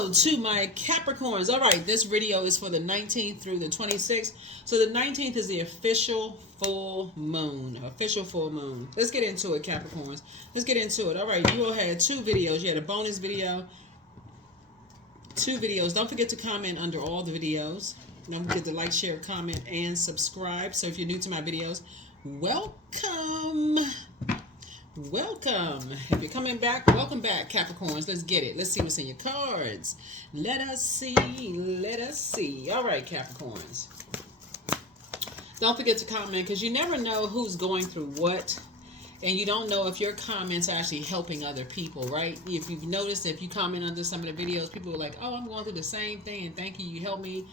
Hello to my Capricorns. All right, this video is for the 19th through the 26th. So the 19th is the official full moon. Official full moon. Let's get into it, Capricorns. Let's get into it. All right, you all had two videos. You had a bonus video, two videos. Don't forget to comment under all the videos. Don't forget to like, share, comment, and subscribe. So if you're new to my videos, welcome. Welcome. If you're coming back, welcome back, Capricorns. Let's get it. Let's see what's in your cards. Let us see. Let us see. All right, Capricorns. Don't forget to comment because you never know who's going through what. And you don't know if your comments are actually helping other people, right? If you've noticed, if you comment under some of the videos, people are like, oh, I'm going through the same thing and thank you. You helped me.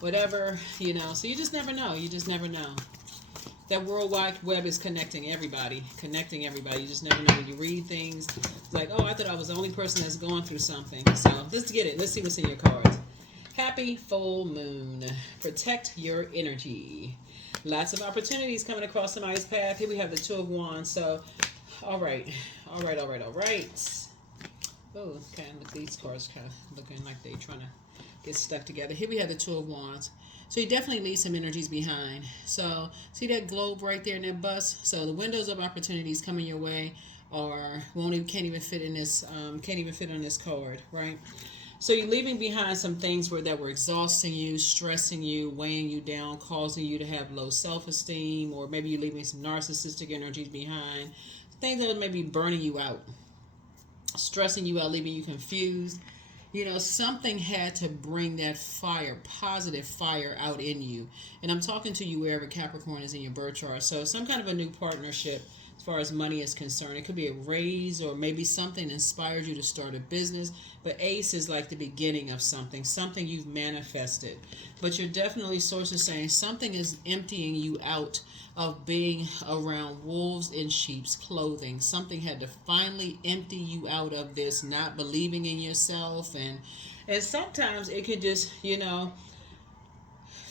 Whatever, you know. So you just never know. You just never know. That World Wide Web is connecting everybody. Connecting everybody. You just never know. When you read things, it's like, oh, I thought I was the only person that's going through something. So let's get it. Let's see what's in your cards. Happy full moon. Protect your energy. Lots of opportunities coming across somebody's path. Here we have the Two of Wands. So, all right. All right. Oh, okay. Look, these cards kind of looking like they're trying to get stuck together. Here we have the Two of Wands. So you definitely leave some energies behind. So see that globe right there in that bus? So the windows of opportunities coming your way can't even fit in this can't even fit on this card, right? So you're leaving behind some things that were exhausting you, stressing you, weighing you down, causing you to have low self-esteem, or maybe you're leaving some narcissistic energies behind, things that may be burning you out, stressing you out, leaving you confused. You know, something had to bring that fire, positive fire out in you. And I'm talking to you wherever Capricorn is in your birth chart. So some kind of a new partnership as far as money is concerned. It could be a raise or maybe something inspired you to start a business. But Ace is like the beginning of something you've manifested. But you're definitely, sources saying something is emptying you out of being around wolves in sheep's clothing. Something had to finally empty you out of this not believing in yourself. And sometimes it could just, you know,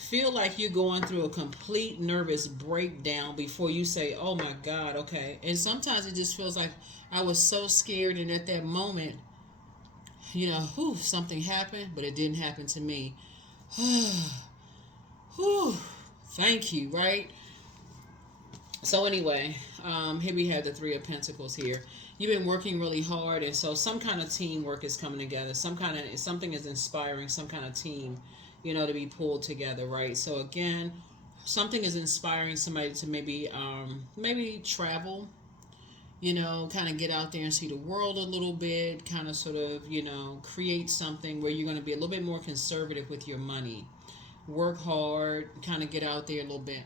feel like you're going through a complete nervous breakdown before you say, oh my God, okay. And sometimes it just feels like I was so scared, and at that moment, you know, something happened, but it didn't happen to me. Thank you, right? So anyway, here we have the Three of Pentacles here. You've been working really hard, and so some kind of teamwork is coming together. Something is inspiring some kind of team, you know, to be pulled together, right? So again, something is inspiring somebody to maybe travel, you know, kind of get out there and see the world a little bit, kind of sort of, you know, create something where you're going to be a little bit more conservative with your money. Work hard, kind of get out there a little bit.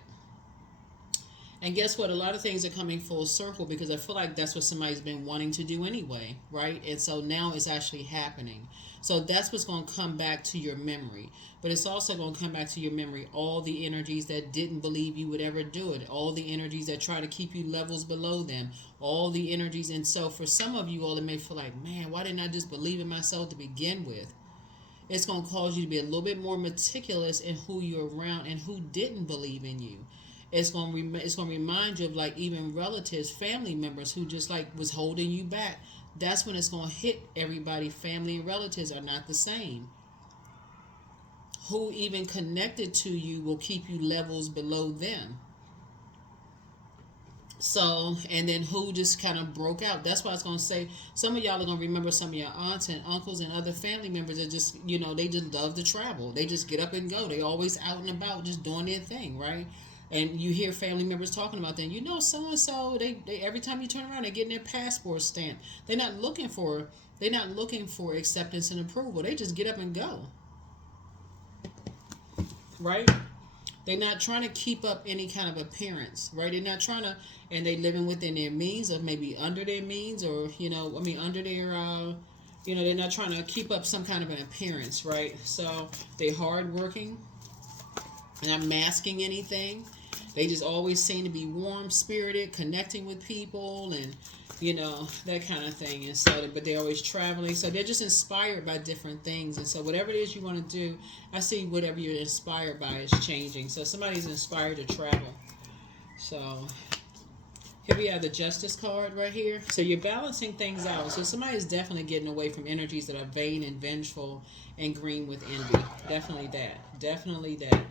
And guess what? A lot of things are coming full circle because I feel like that's what somebody's been wanting to do anyway, right? And so now it's actually happening. So that's what's going to come back to your memory. But it's also going to come back to your memory all the energies that didn't believe you would ever do it. All the energies that try to keep you levels below them. All the energies. And so for some of you all, it may feel like, man, why didn't I just believe in myself to begin with? It's going to cause you to be a little bit more meticulous in who you're around and who didn't believe in you. It's going to remind you of like even relatives, family members who just like was holding you back. That's when it's going to hit everybody. Family and relatives are not the same. Who even connected to you will keep you levels below them. So, and then who just kind of broke out. That's why I was going to say, some of y'all are going to remember some of your aunts and uncles and other family members that just, you know, they just love to travel. They just get up and go. They always out and about just doing their thing, right? And you hear family members talking about that. You know, so-and-so, they every time you turn around, they're getting their passport stamped. They're not looking for acceptance and approval. They just get up and go. Right? They're not trying to keep up any kind of appearance, right? They're not trying to, and they living within their means or maybe under their means or, you know, under their, you know, they're not trying to keep up some kind of an appearance, right? So they're hardworking, not masking anything. They just always seem to be warm-spirited, connecting with people and, you know, that kind of thing. And so, but they're always traveling. So they're just inspired by different things. And so whatever it is you want to do, I see whatever you're inspired by is changing. So somebody's inspired to travel. So Here we have the Justice card right here. So you're balancing things out. So somebody is definitely getting away from energies that are vain and vengeful and green with envy. Definitely that. Definitely that.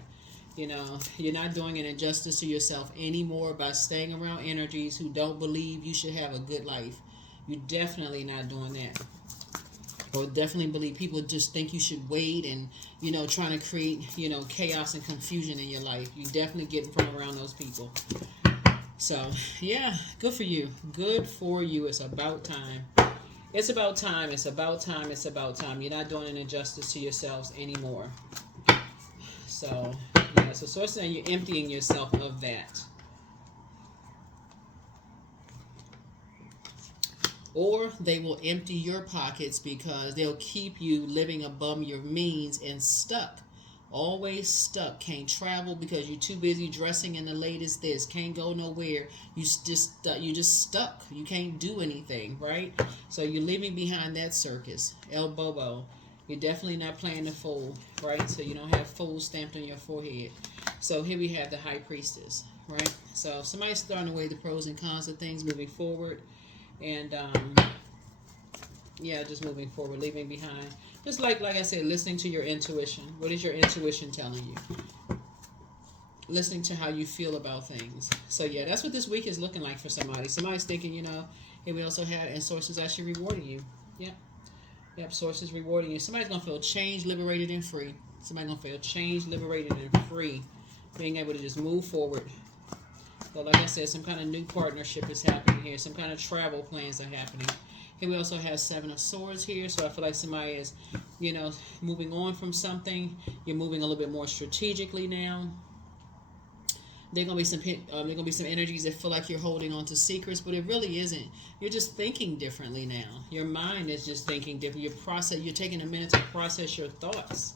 You know, you're not doing an injustice to yourself anymore by staying around energies who don't believe you should have a good life. You're definitely not doing that. Or definitely believe people just think you should wait and, you know, trying to create, you know, chaos and confusion in your life. You definitely get from around those people. So, yeah, good for you. Good for you. It's about time. It's about time. It's about time. It's about time. You're not doing an injustice to yourselves anymore. So, yeah, so source saying you're emptying yourself of that. Or they will empty your pockets because they'll keep you living above your means and stuck. Always stuck. Can't travel because you're too busy dressing in the latest this. Can't go nowhere. You're just stuck. You can't do anything, right? So you're leaving behind that circus. El Bobo. You're definitely not playing the fool, right? So you don't have fool stamped on your forehead. So here we have the High Priestess, right? So if somebody's starting to weigh the pros and cons of things moving forward. And yeah, just moving forward, leaving behind. Just like I said, listening to your intuition. What is your intuition telling you? Listening to how you feel about things. So yeah, that's what this week is looking like for somebody. Somebody's thinking, you know, hey, we also had, and sources actually rewarding you. Yep. Yep, sources rewarding you. Somebody's going to feel changed, liberated, and free. Somebody's going to feel changed, liberated, and free. Being able to just move forward. So like I said, some kind of new partnership is happening here. Some kind of travel plans are happening. Here we also have Seven of Swords here. So I feel like somebody is, you know, moving on from something. You're moving a little bit more strategically now. There gonna be some energies that feel like you're holding on to secrets, but it really isn't. You're just thinking differently now. Your mind is just thinking different. You're taking a minute to process your thoughts.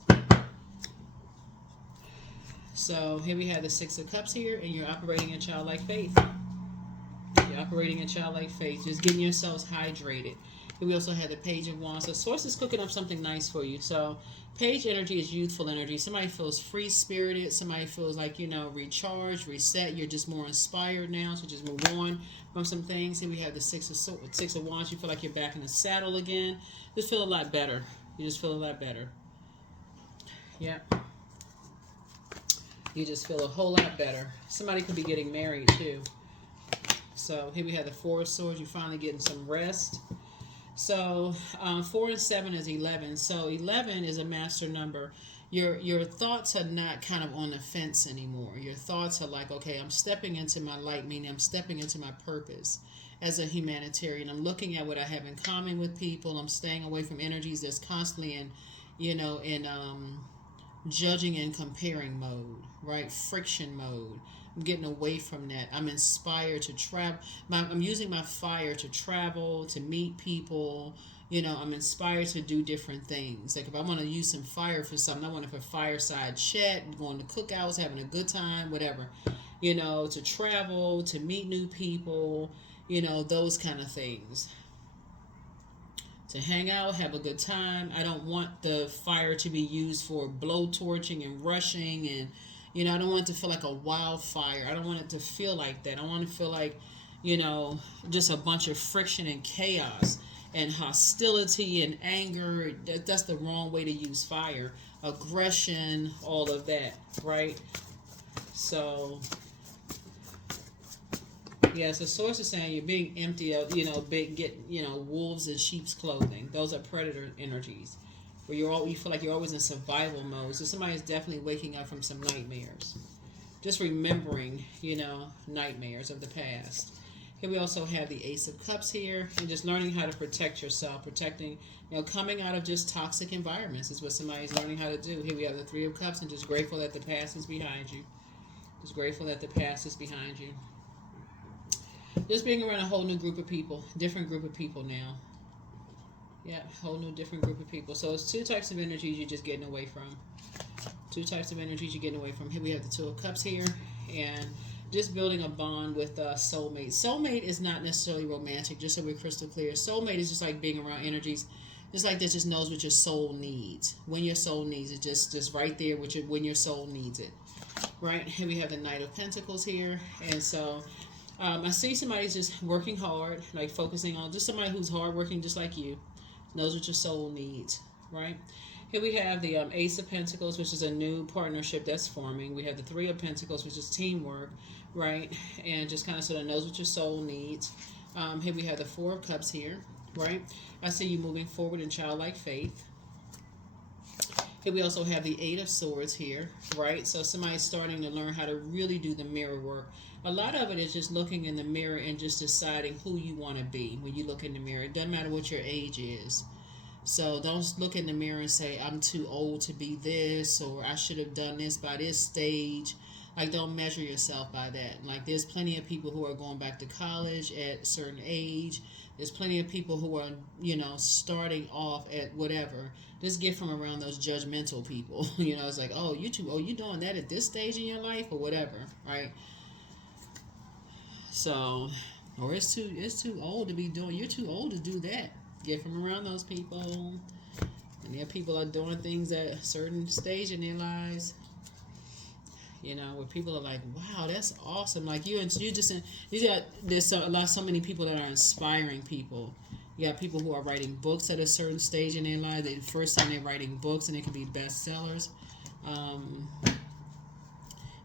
So here we have the Six of Cups here, and you're operating in childlike faith. You're operating in childlike faith, just getting yourselves hydrated. Here we also have the Page of Wands. So Source is cooking up something nice for you. So Page energy is youthful energy. Somebody feels free-spirited. Somebody feels like, you know, recharged, reset. You're just more inspired now, so just move on from some things. Here we have the Six of Wands. You feel like you're back in the saddle again. Just feel a lot better. You just feel a lot better. Yeah. You just feel a whole lot better. Somebody could be getting married too. So here we have the Four of Swords. You're finally getting some rest. So 4 and 7 is 11. So 11 is a master number. Your thoughts are not kind of on the fence anymore. Your thoughts are like, okay, I'm stepping into my light, meaning I'm stepping into my purpose as a humanitarian. I'm looking at what I have in common with people. I'm staying away from energies that's constantly in, you know, in judging and comparing mode, right? Friction mode. I'm getting away from that. I'm inspired to travel. I'm using my fire to travel, to meet people. You know, I'm inspired to do different things. Like if I want to use some fire for something, I want to have a fireside chat, going to cookouts, having a good time, whatever. You know, to travel, to meet new people, you know, those kind of things. To hang out, have a good time. I don't want the fire to be used for blowtorching and rushing, and you know, I don't want it to feel like a wildfire. I don't want it to feel like that. I want to feel like, you know, just a bunch of friction and chaos and hostility and anger. That's the wrong way to use fire. Aggression, all of that, right? So yes, the source is saying you're being empty of, you know, wolves in sheep's clothing. Those are predator energies, where you feel like you're always in survival mode. So somebody is definitely waking up from some nightmares, just remembering, you know, nightmares of the past. Here we also have the Ace of Cups here, and just learning how to protect yourself, protecting, you know, coming out of just toxic environments is what somebody's learning how to do. Here we have the Three of Cups, and just grateful that the past is behind you. Just grateful that the past is behind you. Just being around a whole new group of people, different group of people now. Yeah, whole new different group of people. So it's two types of energies you're just getting away from. Two types of energies you're getting away from. Here we have the Two of Cups here, and just building a bond with soulmate. Soulmate is not necessarily romantic, just so we're crystal clear. Soulmate is just like being around energies, just like that, just knows what your soul needs. When your soul needs it, just right there when your soul needs it. Right? Here we have the Knight of Pentacles here, and so I see somebody's just working hard, like focusing on just somebody who's hardworking, just like you, knows what your soul needs, right? Here we have the Ace of Pentacles, which is a new partnership that's forming. We have the Three of Pentacles, which is teamwork, right? And just kind of sort of knows what your soul needs. Here we have the Four of Cups here, right? I see you moving forward in childlike faith. Here we also have the Eight of Swords here, right? So somebody's starting to learn how to really do the mirror work. A lot of it is just looking in the mirror and just deciding who you want to be when you look in the mirror. It doesn't matter what your age is. So don't look in the mirror and say, I'm too old to be this, or I should have done this by this stage. Like, don't measure yourself by that. Like, there's plenty of people who are going back to college at a certain age. There's plenty of people who are, starting off at whatever. Just get from around those judgmental people. It's like, oh, you too old. You doing that at this stage in your life or whatever, right? So, or it's too old to be doing. You're too old to do that. Get from around those people. And there people are doing things at a certain stage in their lives. Where people are like, wow, that's awesome. Like there's so many people that are inspiring people. You got people who are writing books at a certain stage in their life. The first time they're writing books, and it can be bestsellers.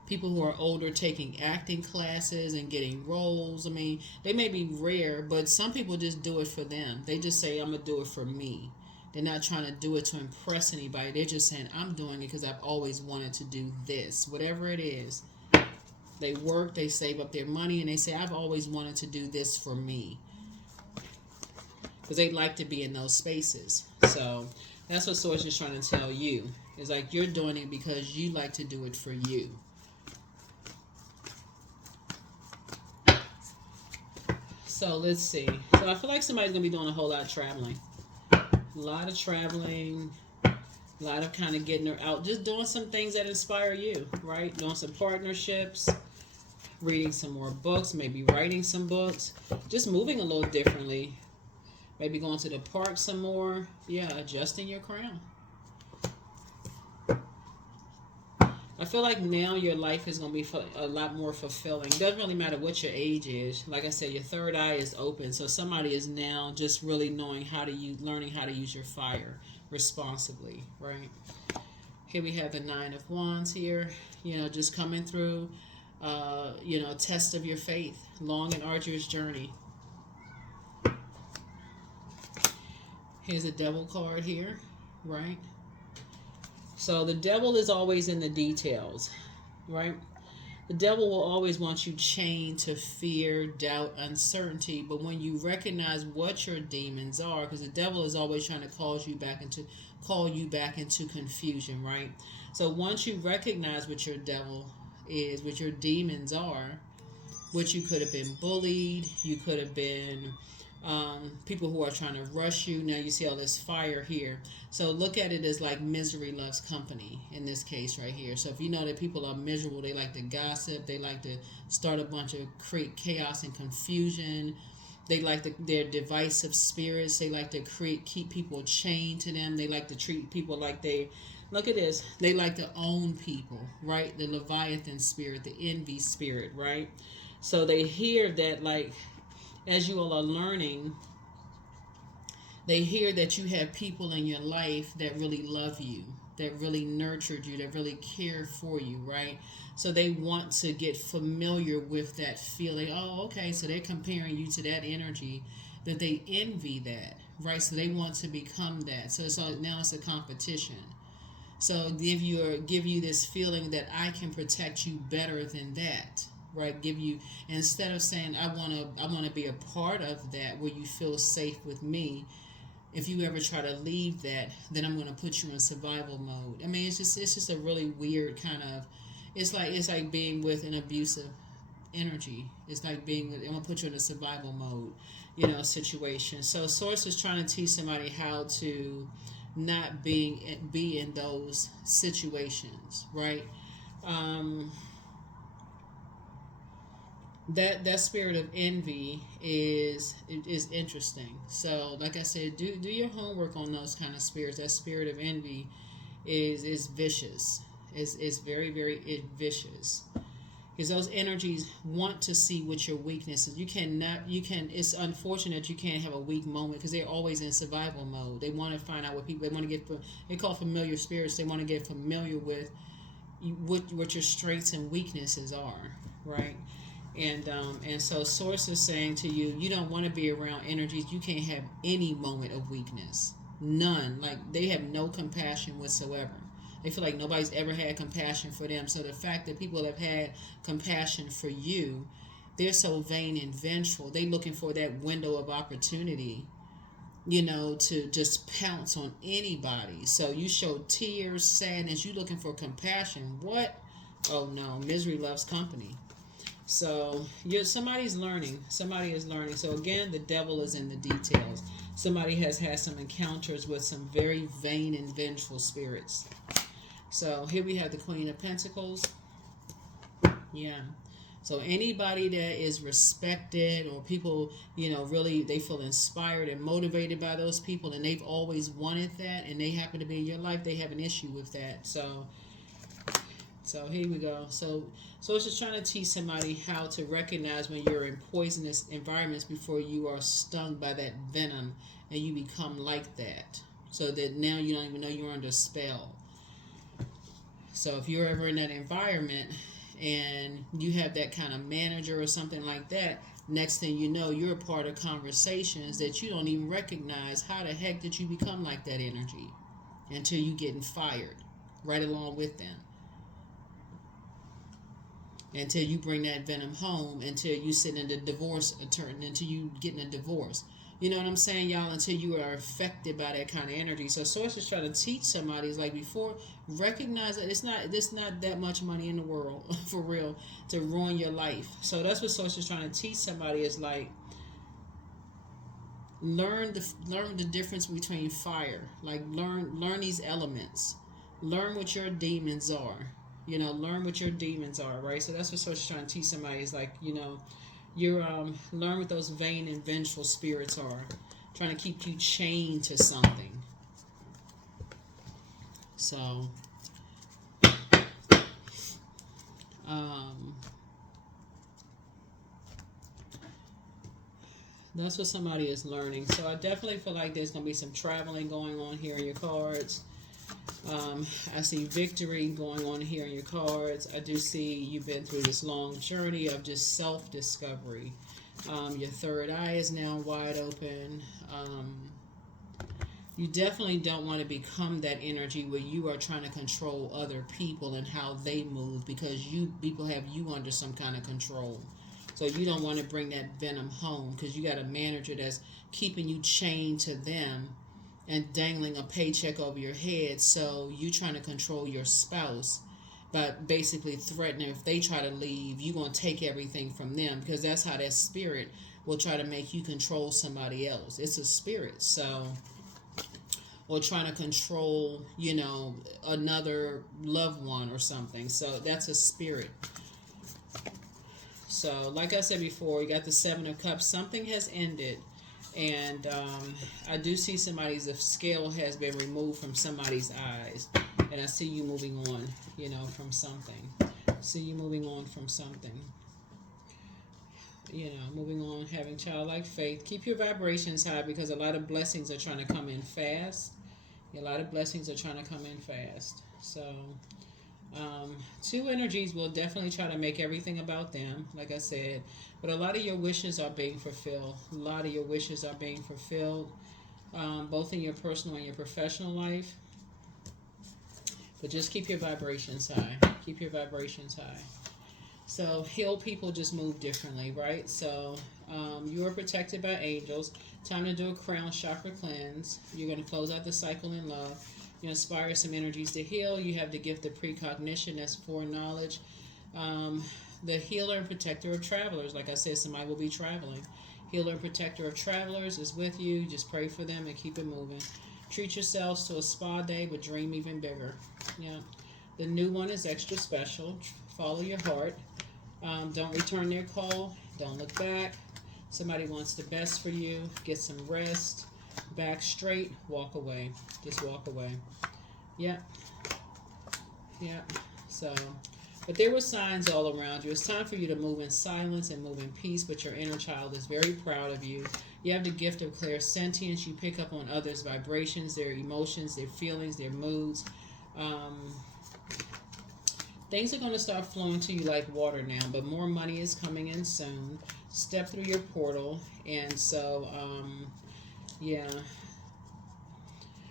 People who are older taking acting classes and getting roles. I mean, they may be rare, but some people just do it for them. They just say, I'm going to do it for me. They're not trying to do it to impress anybody. They're just saying, I'm doing it because I've always wanted to do this. Whatever it is. They work, they save up their money, and they say, I've always wanted to do this for me. Because they like to be in those spaces. So that's what Source is trying to tell you. It's like you're doing it because you like to do it for you. So let's see. So I feel like somebody's going to be doing a whole lot of traveling. A lot of traveling. A lot of kind of getting her out. Just doing some things that inspire you, right? Doing some partnerships. Reading some more books. Maybe writing some books. Just moving a little differently. Maybe going to the park some more. Yeah, adjusting your crown. I feel like now your life is going to be a lot more fulfilling. It doesn't really matter what your age is. Like I said, your third eye is open. So somebody is now just really learning how to use your fire responsibly, right? Here we have the Nine of Wands here. Just coming through, test of your faith. Long and arduous journey. Here's a Devil card here, right? So the devil is always in the details, right? The devil will always want you chained to fear, doubt, uncertainty. But when you recognize what your demons are, because the devil is always trying to call you back into confusion, right? So once you recognize what your devil is, what your demons are, which you could have been bullied, you could have been people who are trying to rush you. Now you see all this fire here. So look at it as like misery loves company in this case right here. So if you know that people are miserable, they like to gossip, they like to start a bunch of create chaos and confusion. They like their divisive spirits. They like to keep people chained to them. They like to treat people like look at this. They like to own people, right? The Leviathan spirit, the envy spirit, right? So they hear that, like, as you all are learning, they hear that you have people in your life that really love you, that really nurtured you, that really care for you, right? So they want to get familiar with that feeling. Oh, okay, so they're comparing you to that energy, that they envy that, right? So they want to become that. So now it's a competition. So give you this feeling that I can protect you better than that. Right, instead of saying I want to be a part of that where you feel safe with me. If you ever try to leave that, then I'm going to put you in survival mode. I mean, it's just a really weird kind of. It's like being with an abusive energy. It's like I'm going to put you in a survival mode, situation. So Source is trying to teach somebody how to not be in those situations, right? That spirit of envy is interesting. So like I said, do your homework on those kind of spirits. That spirit of envy is vicious. Is very, very vicious. because those energies want to see what your weakness is. It's unfortunate you can't have a weak moment because they're always in survival mode. They want to find out what people, they want to get, they call familiar spirits, they want to get familiar with what your strengths and weaknesses are, right? And so source is saying to you, you don't want to be around energies. You can't have any moment of weakness. None. Like, they have no compassion whatsoever. They feel like nobody's ever had compassion for them. So the fact that people have had compassion for you, they're so vain and vengeful. They're looking for that window of opportunity, to just pounce on anybody. So you show tears, sadness, you looking for compassion. What? Oh no, misery loves company. So somebody's learning. Somebody is learning. So again, the devil is in the details. Somebody has had some encounters with some very vain and vengeful spirits. So here we have the Queen of Pentacles. Yeah. So anybody that is respected, or people, really they feel inspired and motivated by those people, and they've always wanted that, and they happen to be in your life, they have an issue with that. So here we go. So it's just trying to teach somebody how to recognize when you're in poisonous environments before you are stung by that venom and you become like that. So that now you don't even know you're under spell. So if you're ever in that environment and you have that kind of manager or something like that, next thing you know, you're a part of conversations that you don't even recognize. How the heck did you become like that energy? Until you getting fired right along with them. Until you bring that venom home, until you sit in the divorce attorney, until you getting a divorce. You know what I'm saying, y'all? Until you are affected by that kind of energy. So Source is trying to teach somebody, is like, before, recognize that it's not that much money in the world, for real, to ruin your life. So that's what Source is trying to teach somebody, is like, learn the difference between fire. Like, learn these elements. Learn what your demons are. Learn what your demons are, right? So that's what Source is trying to teach somebody, is like, you're learn what those vain and vengeful spirits are, trying to keep you chained to something. So that's what somebody is learning. So I definitely feel like there's going to be some traveling going on here in your cards. I see victory going on here in your cards. I do see you've been through this long journey of just self-discovery. Your third eye is now wide open. You definitely don't want to become that energy where you are trying to control other people and how they move, because people have you under some kind of control. So you don't want to bring that venom home, because you got a manager that's keeping you chained to them and dangling a paycheck over your head. So you trying to control your spouse, but basically threatening, if they try to leave, you're going to take everything from them, because that's how that spirit will try to make you control somebody else. It's a spirit. So, or trying to control, another loved one or something. So that's a spirit. So like I said before, you got the Seven of Cups. Something has ended. And I do see the scale has been removed from somebody's eyes. And I see you moving on, from something. See you moving on from something. Moving on, having childlike faith. Keep your vibrations high, because a lot of blessings are trying to come in fast. A lot of blessings are trying to come in fast. So, two energies will definitely try to make everything about them, like I said. But a lot of your wishes are being fulfilled. A lot of your wishes are being fulfilled, both in your personal and your professional life. But just keep your vibrations high. Keep your vibrations high. So healed people just move differently, right? So you are protected by angels. Time to do a crown chakra cleanse. You're going to close out the cycle in love. You inspire some energies to heal. You have the gift of precognition. That's foreknowledge. The healer and protector of travelers. Like I said, somebody will be traveling. Healer and protector of travelers is with you. Just pray for them and keep it moving. Treat yourselves to a spa day, but dream even bigger. Yeah. The new one is extra special. Follow your heart. Don't return their call. Don't look back. Somebody wants the best for you. Get some rest. Back straight. Walk away. Just walk away. Yep. Yep. So But there were signs all around you. It's time for you to move in silence and move in peace, but your inner child is very proud of you. You have the gift of clairsentience. You pick up on others' vibrations, their emotions, their feelings, their moods. Things are going to start flowing to you like water now, but more money is coming in soon. Step through your portal. And so, yeah.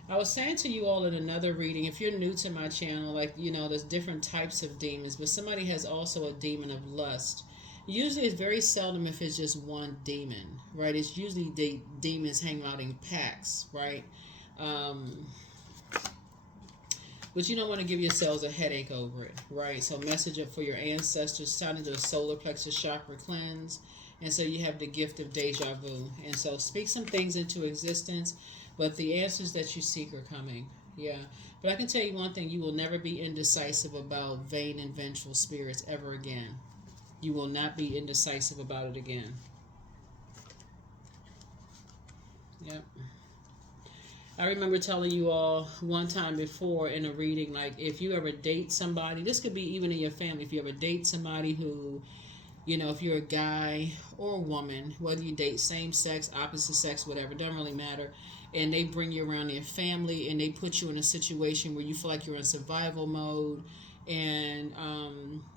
I was saying to you all in another reading, if you're new to my channel, like, you know, there's different types of demons, but somebody has also a demon of lust. Usually it's very seldom if it's just one demon, right? It's usually demons hang out in packs, right? But you don't want to give yourselves a headache over it, right? So message up for your ancestors, time to do a solar plexus chakra cleanse. And so you have the gift of deja vu. And so speak some things into existence, but the answers that you seek are coming. Yeah. But I can tell you one thing, you will never be indecisive about vain and vengeful spirits ever again. You will not be indecisive about it again. Yep. I remember telling you all one time before in a reading, like, if you ever date somebody, this could be even in your family, if you ever date somebody who, you know, if you're a guy or a woman, whether you date same sex, opposite sex, whatever, doesn't really matter, and they bring you around their family and they put you in a situation where you feel like you're in survival mode, and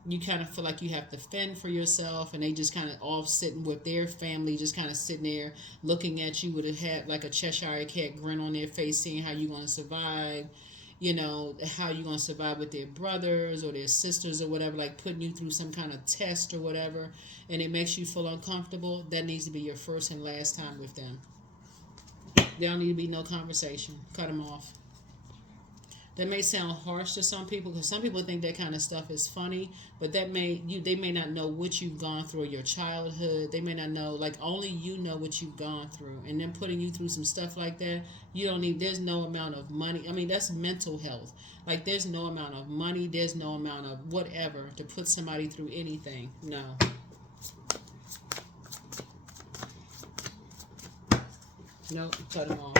you kind of feel like you have to fend for yourself, and they just kind of off sitting with their family, just kind of sitting there looking at you with a hat, like a Cheshire cat grin on their face, seeing how you're going to survive, you know, how you're going to survive with their brothers or their sisters or whatever, like putting you through some kind of test or whatever, and it makes you feel uncomfortable. That needs to be your first and last time with them. There don't need to be no conversation. Cut them off. That may sound harsh to some people, because some people think that kind of stuff is funny, but they may not know what you've gone through in your childhood. They may not know, like, only you know what you've gone through, and then putting you through some stuff like that, you don't need. There's no amount of money. I mean, that's mental health. Like, there's no amount of money. There's no amount of whatever to put somebody through anything. No. Nope. Cut them off.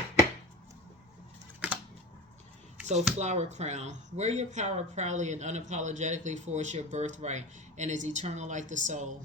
So, flower crown. Wear your power proudly and unapologetically, for it's your birthright and is eternal like the soul.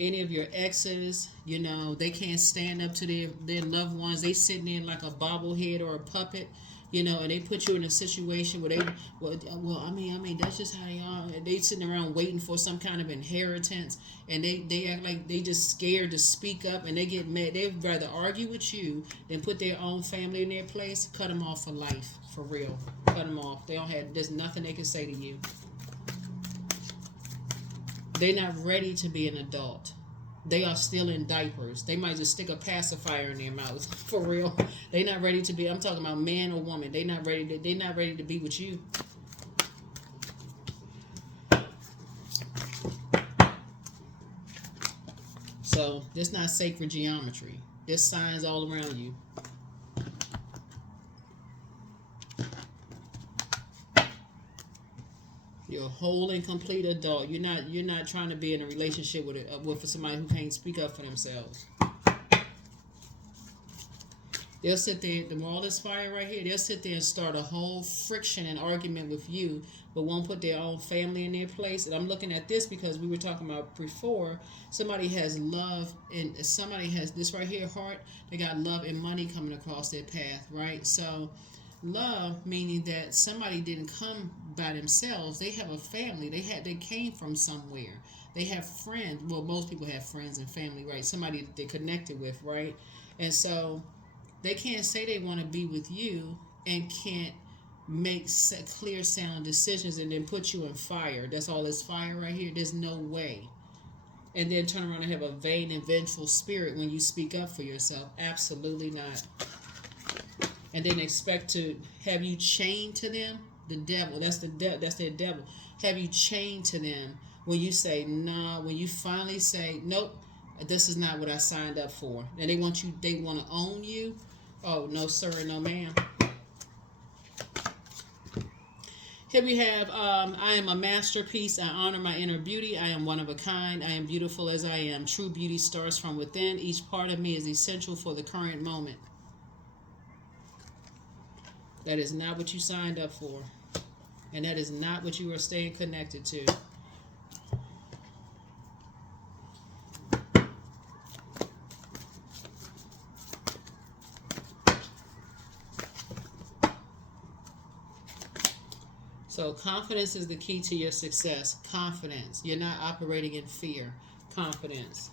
Any of your exes, you know, they can't stand up to their loved ones. They sitting in like a bobblehead or a puppet, you know, and they put you in a situation where they, I mean, that's just how they are. They sitting around waiting for some kind of inheritance, and they act like they just scared to speak up, and they get mad. They'd rather argue with you than put their own family in their place. Cut them off for life, for real. Cut them off. There's nothing they can say to you. They're not ready to be an adult. They are still in diapers. They might just stick a pacifier in their mouth. For real. They're not ready to be. I'm talking about man or woman. They're not ready to be with you. So this not sacred geometry. There's signs all around you. You're a whole and complete adult. You're not trying to be in a relationship with somebody who can't speak up for themselves. They'll sit there, all this fire right here, they'll sit there and start a whole friction and argument with you, but won't put their own family in their place. And I'm looking at this because we were talking about before, somebody has love, and somebody has this right here, heart, they got love and money coming across their path, right? So love, meaning that somebody didn't come by themselves. They have a family. They came from somewhere. They have friends. Well, most people have friends and family, right? Somebody that they're connected with, right? And so they can't say they want to be with you and can't make clear sound decisions and then put you in fire. That's all this fire right here. There's no way. And then turn around and have a vain and vengeful spirit when you speak up for yourself. Absolutely not. And then expect to have you chained to them. The devil, that's their devil. Have you chained to them when you say nah, when you finally say nope, this is not what I signed up for. And they want to own you. Oh, no sir, no ma'am. Here we have, I am a masterpiece. I honor my inner beauty. I am one of a kind. I am beautiful as I am. True beauty starts from within. Each part of me is essential for the current moment. That is not what you signed up for. And that is not what you are staying connected to. So confidence is the key to your success. Confidence. You're not operating in fear. Confidence.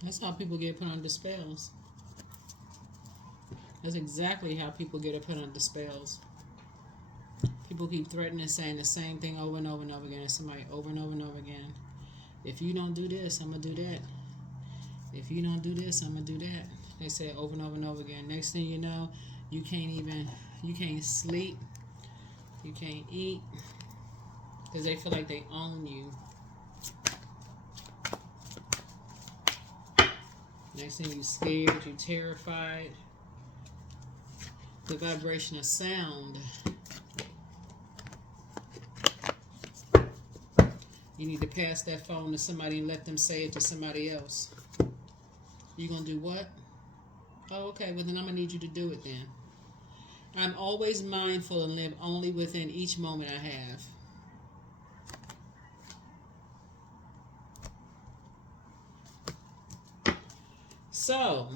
That's how people get put under spells. That's exactly how people get put under spells. People keep threatening and saying the same thing over and over and over again to somebody over and over and over again. If you don't do this, I'm going to do that. If you don't do this, I'm going to do that. They say it over and over and over again. Next thing you know, you can't sleep, you can't eat, because they feel like they own you. Next thing, you scared, you terrified. The vibration of sound. You need to pass that phone to somebody and let them say it to somebody else. You gonna do what? Oh, okay, well then I'm gonna need you to do it then. I'm always mindful and live only within each moment I have. So,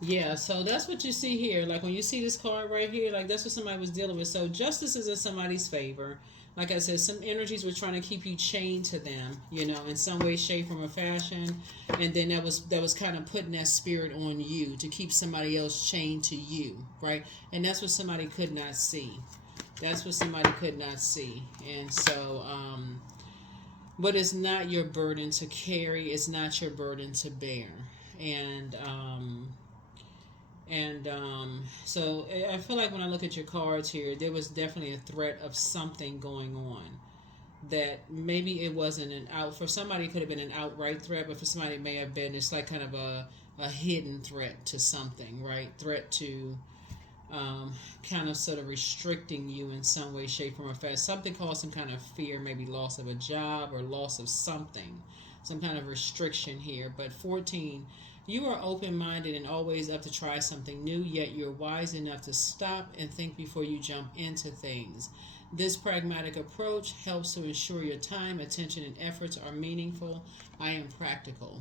yeah, so that's what you see here. Like when you see this card right here, like that's what somebody was dealing with. So justice is in somebody's favor. Like I said, some energies were trying to keep you chained to them, you know, in some way, shape, form, or fashion. And then that was kind of putting that spirit on you to keep somebody else chained to you, right? And that's what somebody could not see. That's what somebody could not see. And so, but it's not your burden to carry. It's not your burden to bear. And so I feel like when I look at your cards here, there was definitely a threat of something going on. That maybe it wasn't for somebody it could have been an outright threat, but for somebody it may have been, it's like kind of a hidden threat to something, right? Threat to kind of sort of restricting you in some way, shape, form, or fashion. Something caused some kind of fear, maybe loss of a job or loss of something, some kind of restriction here. But 14, you are open-minded and always up to try something new, yet you're wise enough to stop and think before you jump into things. This pragmatic approach helps to ensure your time, attention, and efforts are meaningful. I am practical.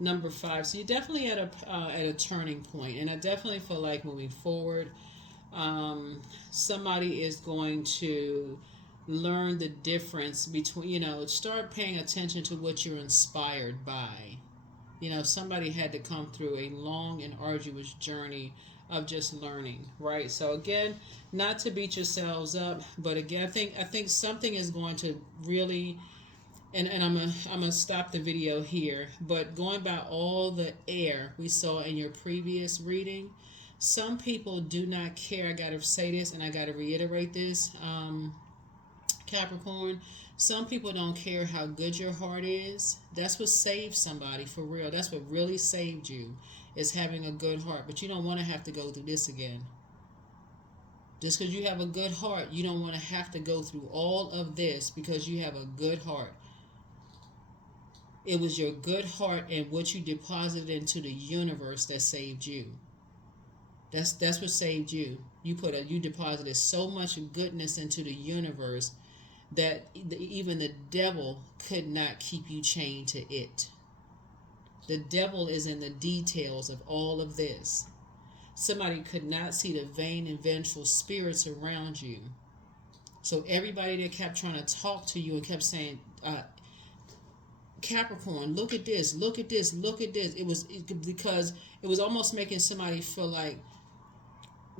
Number 5. So you're definitely at a turning point, and I definitely feel like moving forward, somebody is going to learn the difference between, start paying attention to what you're inspired by. Somebody had to come through a long and arduous journey of just learning, right? So again, not to beat yourselves up, but again, I think something is going to really, and I'm gonna stop the video here. But going by all the air we saw in your previous reading, some people do not care. I gotta say this, and I gotta reiterate this, Capricorn. Some people don't care how good your heart is. That's what saved somebody, for real. That's what really saved you, is having a good heart. But you don't want to have to go through this again. Just because you have a good heart, you don't want to have to go through all of this because you have a good heart. It was your good heart and what you deposited into the universe that saved you. That's what saved you. You deposited so much goodness into the universe that even the devil could not keep you chained to it. The devil is in the details of all of this. Somebody could not see the vain and vengeful spirits around you. So everybody that kept trying to talk to you and kept saying, Capricorn, look at this, look at this, look at this. Because it was almost making somebody feel like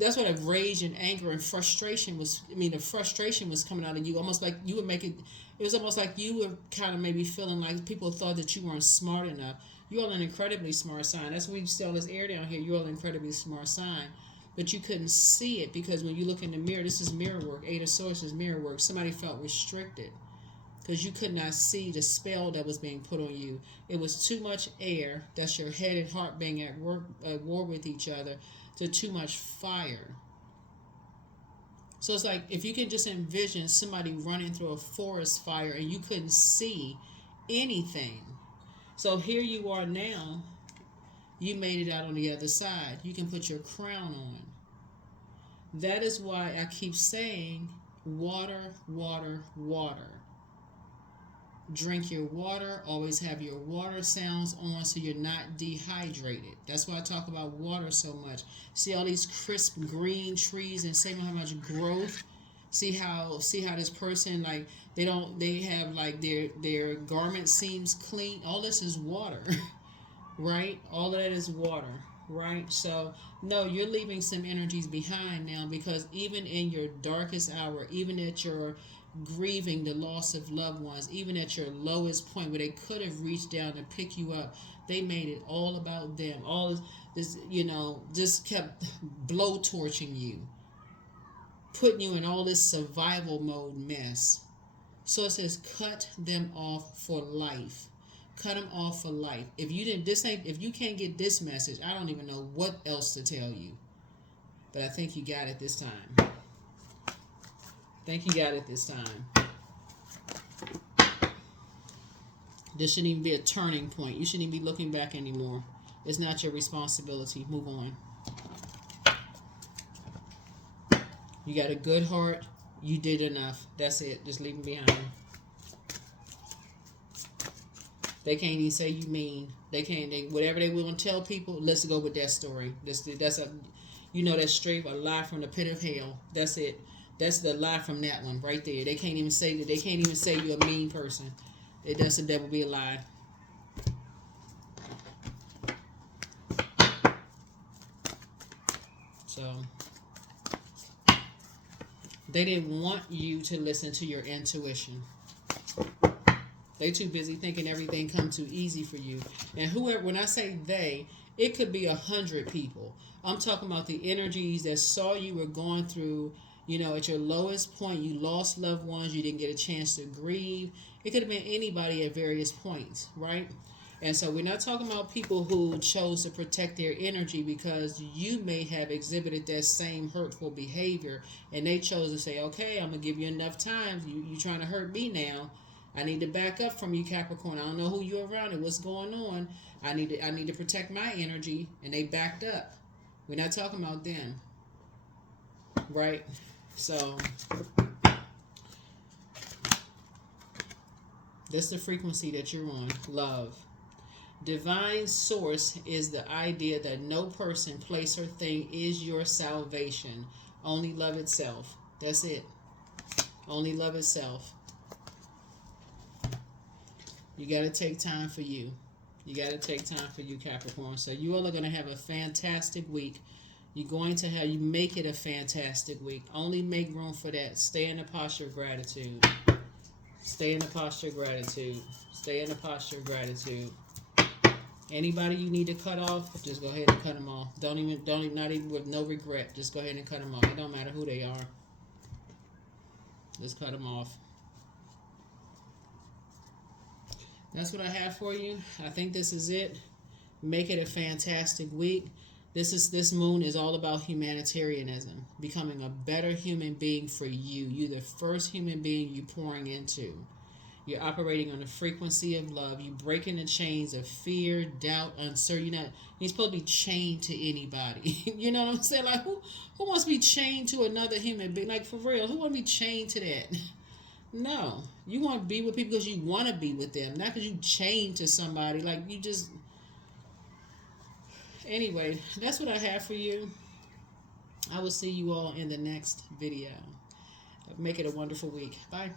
that's what a rage and anger and frustration was. I mean, the frustration was coming out of you, almost like you would make it. It was almost like you were kind of maybe feeling like people thought that you weren't smart enough. You're an incredibly smart sign. That's why we still this air down here. You're an incredibly smart sign, but you couldn't see it because when you look in the mirror, this is mirror work. Eight of Swords is mirror work. Somebody felt restricted because you could not see the spell that was being put on you. It was too much air. That's your head and heart being at war with each other. To too much fire. So it's like if you can just envision somebody running through a forest fire and you couldn't see anything. So here you are now. You made it out on the other side. You can put your crown on. That is why I keep saying water, water, water. Drink your water. Always have your water sounds on so you're not dehydrated. That's why I talk about water so much. See all these crisp green trees and see how much growth. See how this person, like, they have like their garment seems clean. All this is water. Right? All of that is water. Right? So no, you're leaving some energies behind now, because even in your darkest hour, even at your grieving the loss of loved ones, even at your lowest point where they could have reached down to pick you up, they made it all about them. All this, just kept blowtorching you, putting you in all this survival mode mess. So it says cut them off for life. Cut them off for life. If you can't get this message, I don't even know what else to tell you. But I think you got it this time. This shouldn't even be a turning point. You shouldn't even be looking back anymore. It's not your responsibility. Move on. You got a good heart. You did enough. That's it. Just leave them behind. They can't even say you mean. Whatever they want to tell people, let's go with that story. That's straight a lie from the pit of hell. That's it. That's the lie from that one right there. They can't even say that. They can't even say you're a mean person. That would be a lie. So they didn't want you to listen to your intuition. They too busy thinking everything comes too easy for you. And whoever, when I say they, it could be 100 people. I'm talking about the energies that saw you were going through, at your lowest point. You lost loved ones. You didn't get a chance to grieve. It could have been anybody at various points, right? And so we're not talking about people who chose to protect their energy because you may have exhibited that same hurtful behavior, and they chose to say, okay, I'm going to give you enough time. You trying to hurt me now. I need to back up from you, Capricorn. I don't know who you're around and what's going on. I need to protect my energy, and they backed up. We're not talking about them, right? So that's the frequency that you're on. Love. Divine source is the idea that no person, place, or thing is your salvation. Only love itself. That's it. Only love itself. You got to take time for you. You got to take time for you, Capricorn. So you all are going to have a fantastic week. You're going to you make it a fantastic week. Only make room for that. Stay in the posture of gratitude. Stay in the posture of gratitude. Stay in the posture of gratitude. Anybody you need to cut off, just go ahead and cut them off. Not even with no regret. Just go ahead and cut them off. It don't matter who they are. Just cut them off. That's what I have for you. I think this is it. Make it a fantastic week. This moon is all about humanitarianism, becoming a better human being for you. You're the first human being you're pouring into. You're operating on the frequency of love. You're breaking the chains of fear, doubt, uncertainty. You're supposed to be chained to anybody. You know what I'm saying? Like, who wants to be chained to another human being? Like, for real, who wants to be chained to that? No. You want to be with people because you want to be with them, not because you chained to somebody. Like, you just... Anyway, that's what I have for you. I will see you all in the next video. Make it a wonderful week. Bye.